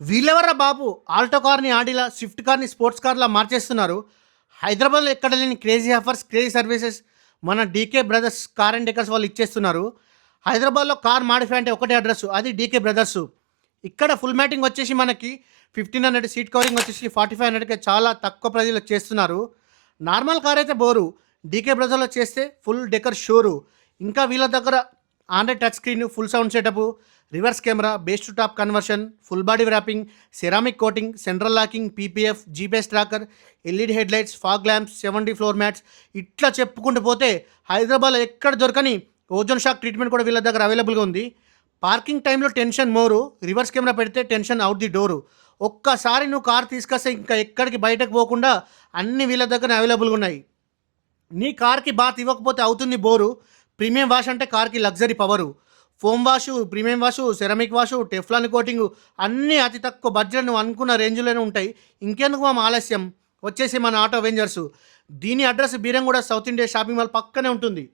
వీళ్ళెవర్రా బాబు! Alto కార్‌ని ఆడిలా, Swift కార్‌ని sports కార్‌లా మార్చేస్తున్నారు. హైదరాబాద్‌లో ఎక్కడ లేని క్రేజీ ఆఫర్స్, క్రేజీ సర్వీసెస్ మన DK brothers car and decors వాళ్ళు ఇచ్చేస్తున్నారు. హైదరాబాద్‌లో కార్ మాడిఫై అంటే ఒకటే అడ్రెస్సు. అది డీకే బ్రదర్సు. ఇక్కడ ఫుల్ మ్యాటింగ్ వచ్చేసి మనకి 1500 సీట్ కవరింగ్ వచ్చేసి 4500కే చాలా తక్కువ ప్రైజ్‌లో చేస్తున్నారు. నార్మల్ కార్ అయితే బోరు. డీకే బ్రదర్స్‌లో చేస్తే ఫుల్ డెకర్ షోరు. ఇంకా వీళ్ళ దగ్గర android touch screen, full sound setup, reverse camera, base to top conversion, full body wrapping, ceramic coating, central locking, PPF, GPS tracker, LED headlights, fog lamps, 7D floor mats ఇట్లా చెప్పుకుంటూ పోతే హైదరాబాద్‌లో ఎక్కడ దొరకని ozone shock treatment కూడా వీళ్ళ దగ్గర అవైలబుల్‌గా ఉంది. పార్కింగ్ టైంలో టెన్షన్ మోరు, రివర్స్ కెమెరా పెడితే టెన్షన్ ఔట్ ది డోరు. ఒక్కసారి నువ్వు కార్ తీసుకొస్తే ఇంకా ఎక్కడికి బయటకు పోకుండా అన్నీ వీళ్ళ దగ్గర అవైలబుల్‌గా ఉన్నాయి. నీ కార్‌కి బాత్ ఇవ్వకపోతే అవుతుంది బోరు. ప్రీమియం వాష్ అంటే కార్‌కి luxury power. Foam wash, premium wash, ceramic wash, Teflon coating అన్నీ అతి తక్కువ బడ్జెట్ నువ్వు అనుకున్న రేంజ్‌లోనే ఉంటాయి. ఇంకెందుకు మామ ఆలస్యం? వచ్చేసేయి మన ఆటో అవెంజర్సు. దీని address Beeramguda south India shopping mall పక్కనే ఉంటుంది.